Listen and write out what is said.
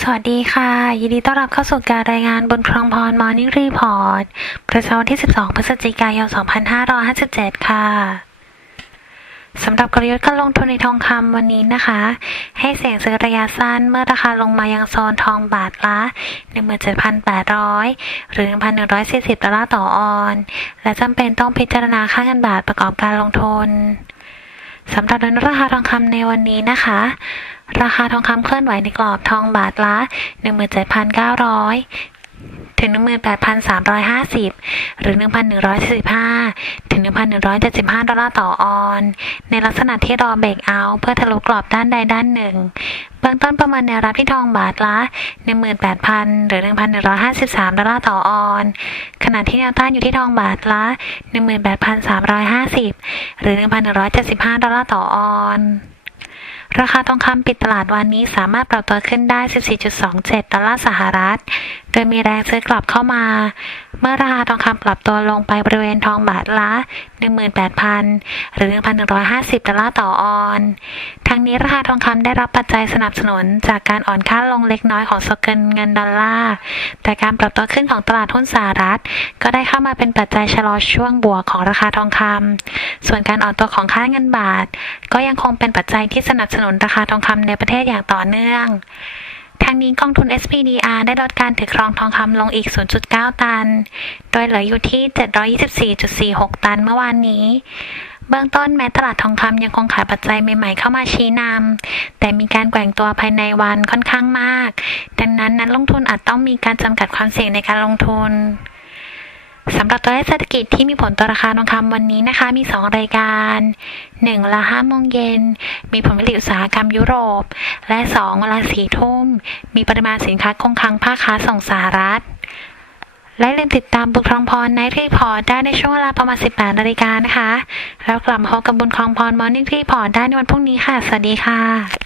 สวัสดีค่ะ ยินดีต้อนรับเข้าสู่การรายงานบนคลองพร Morning Report ประจำวันที่ 12 พฤศจิกายน 2557 ค่ะสำหรับกลยุทธ์การลงทุนในทองคำวันนี้นะคะ ให้เสี่ยงซื้อระยะสั้นเมื่อราคาลงมายังโซนทองบาทละ 17,800 หรือ 1,140 ดอลลาร์ต่อออน และจำเป็นต้องพิจารณาค่าเงินบาทประกอบการลงทุน สำหรับดันราคาทองคำในวันนี้นะคะ ราคาทองคำเคลื่อนไหวในกรอบทองบาทละ 17,900 ถึง 18,350 หรือ 1,145 1,175 ดอลลาร์ต่อออน ในลักษณะที่รอเบรกเอาเพื่อทะลุกรอบด้านใดด้านหนึ่ง เบื้องต้นประมาณแนวรับที่ทองบาทละ 18,000 หรือ 1,153 ดอลลาร์ต่อออน ขณะที่แนวต้านอยู่ที่ทองบาทละ 18,350 หรือ 1,175 ดอลลาร์ต่อออน ราคาทองคำปิดตลาดวันนี้สามารถปรับตัวขึ้นได้ 14.27 ดอลลาร์สหรัฐ โดยมีแรงซื้อกลับเข้ามา เมื่อราคาทองคำปรับตัวลงไปบริเวณทองบาทละ 18,000 หรือ 1,150 ดอลลาร์ต่อออน ทั้งนี้ราคาทองคำได้รับปัจจัยสนับสนุนจากการอ่อนค่าลงเล็กน้อยของสกุลเงินดอลลาร์ แต่การปรับตัวขึ้นของตลาดหุ้นสหรัฐ ก็ได้เข้ามาเป็นปัจจัยชะลอช่วงบวกของราคาทองคำส่วนการอ่อนตัวของค่าเงินบาท ก็ยังคงเป็นปัจจัยที่สนับสนุนราคาทองคำในประเทศอย่างต่อเนื่องทางนี้กองทุน SPDR ได้ลดการถือครองทองคำลงอีก 0.9 ตัน โดยเหลืออยู่ที่ 724.46 ตันเมื่อวานนี้เบื้องต้นแม้ตลาดทองคำยังคงขายปัจจัยใหม่ๆเข้ามาชี้นำแต่มีการแกว่งตัวภายในวันค่อนข้างมาก ดังนั้นนักลงทุนอาจต้องมีการจำกัดความเสี่ยงในการลงทุน สำหรับตัวเลขเศรษฐกิจที่มีผลต่อราคาทองคำวันนี้นะคะ มี 2 รายการ1เวลา5โมงเย็น มีผลผลิตอุตสาหกรรมยุโรป และ 2 เวลา4ทุ่ม มีปริมาณสินค้าคงคลังภาคค้าส่งสหรัฐ และลืมติดตามบุญคลองพรในรีพอร์ตได้ในช่วงเวลาประมาณ 18 นาฬิกานะคะ แล้วกลับมาพบกับบุญคลองพรมอร์นิ่งรีพอร์ตได้ในวันพรุ่งนี้ค่ะ สวัสดีค่ะ